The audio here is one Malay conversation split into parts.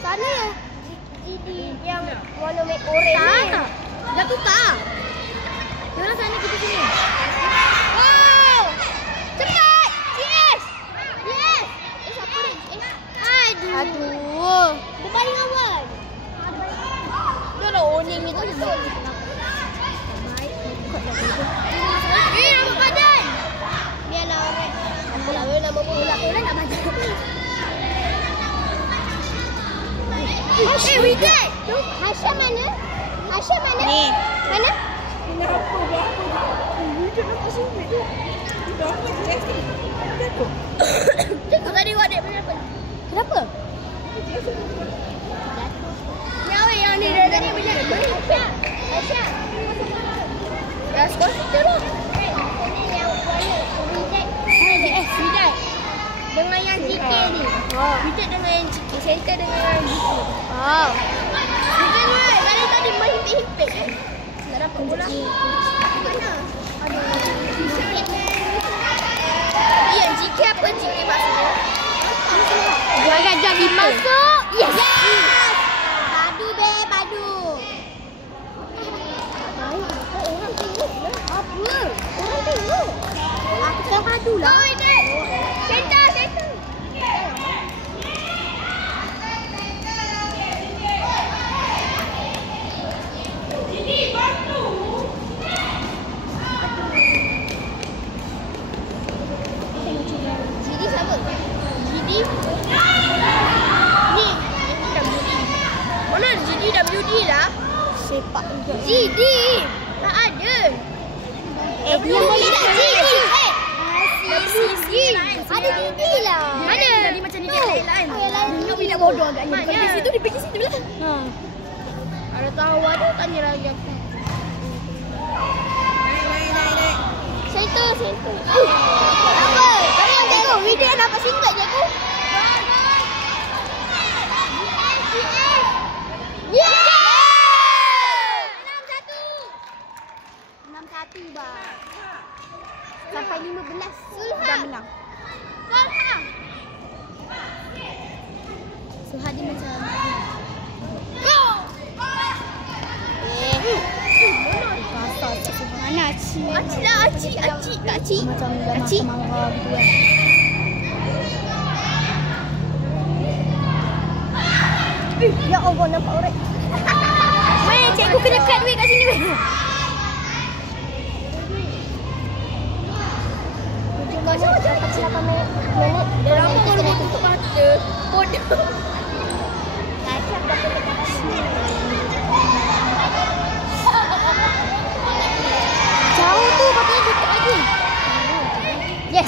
Sana yang GD yang warna orange ni. Dah tukar. Jangan sana kita sini. Wow! Cepat! Yes! Yes! Siapa ni? Aduh. Dia paling awal. Dia ada oning ni tu. Nama badan. Biarlah orang. Apalah, nama bola orang nak baca. Widet. Hasya mana? Hasya mana? Ni. Mana? Kenapa? Widet nak kasih Widet. Kenapa Jackson? Tengok tadi Wadik kenapa? Kenapa? Nyawa yang ni dah tadi macam Hasya. Hasya. Dah skor teruk. Ini yang warna Widet. Widet. Dengan yang GK ni. Widet dengan yang GK. Center dengan yang GK. Widet ni kali tadi berhimpit-himpit. Tak dapat bola. Mana? Yang GK apa GK maksudnya? Jangan jadi masuk. Yes. Padu be, padu. Orang tengok lah. Apa? Orang tengok. Aku tak padu lah. Oh, ini. Center. GD siapa? GD? Ni. WD. Mana ada GD WD lah? Sepak juga. GD. Tak ada. Dia boleh tak GD. CC. Ada GD lah. Mana? Tadi macam ni dia lain. Yang Bila bodoh agaknya. Kalau di situ dia pergi situ lah. Ada tahu ada tanya lagi aku. Naik. Center. Apa? Kami yang tengok video nampak singkat je aku. Yeah! 6-1 bang. Sampai 15 dah menang. Suha dia macam mana Aci? Aci lah, Aci. Tak Aci. Macam Aci. marah gitu kan. Ya Allah, nampak orang. Weh, cikgu kena cut weh kat sini weh. Macam 8 minit. Dalam pun kena tutup mata. Bodoh. Kacau dah kena kat sini. Jauh tu katanya tutup lagi. Yes.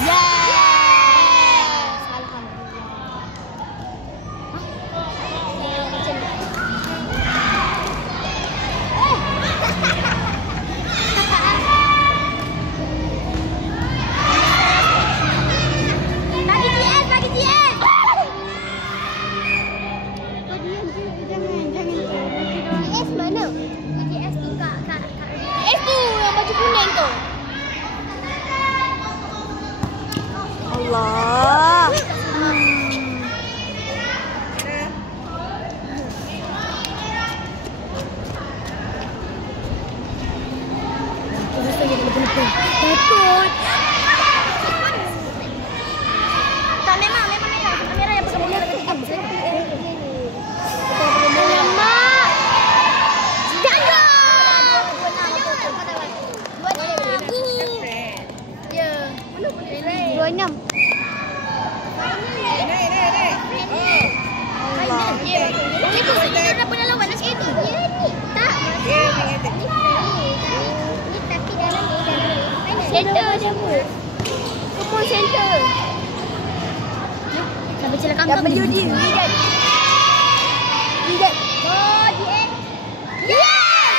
Allah. Takut. Tak memang kamera yang pegang bola dekat tiga. Mak. Jaga. 26. Ya. 26. Cikgu dah pernah lawan nak sikit. Tak. Ni tapi dalam ni. Center je pun. Semua center. Dah baca lah kangkang. WD. Widet. Oh, DN. Yes!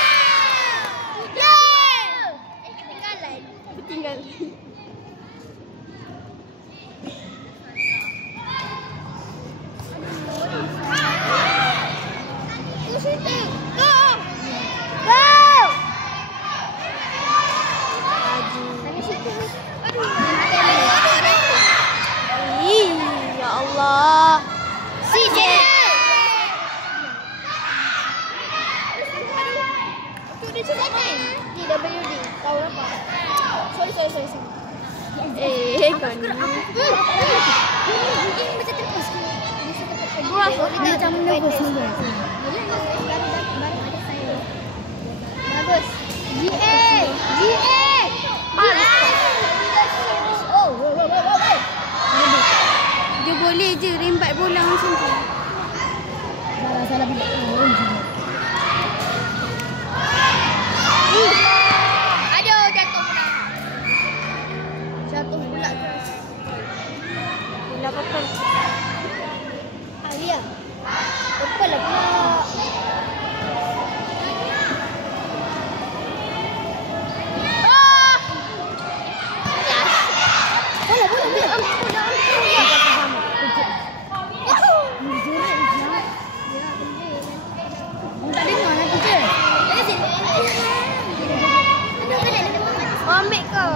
Yes! Ketinggalan. Ketinggalan. Ya Allah. CJ. Ini macam terlepas. Macam nervous ni guys. Bagus. GA. Oh, Dia boleh je rembat bola macam tu. salah pula. Aduh, jatuh pula. Jatuh pula. Bola purple. Alia. Purple lah pula. Ambil kau.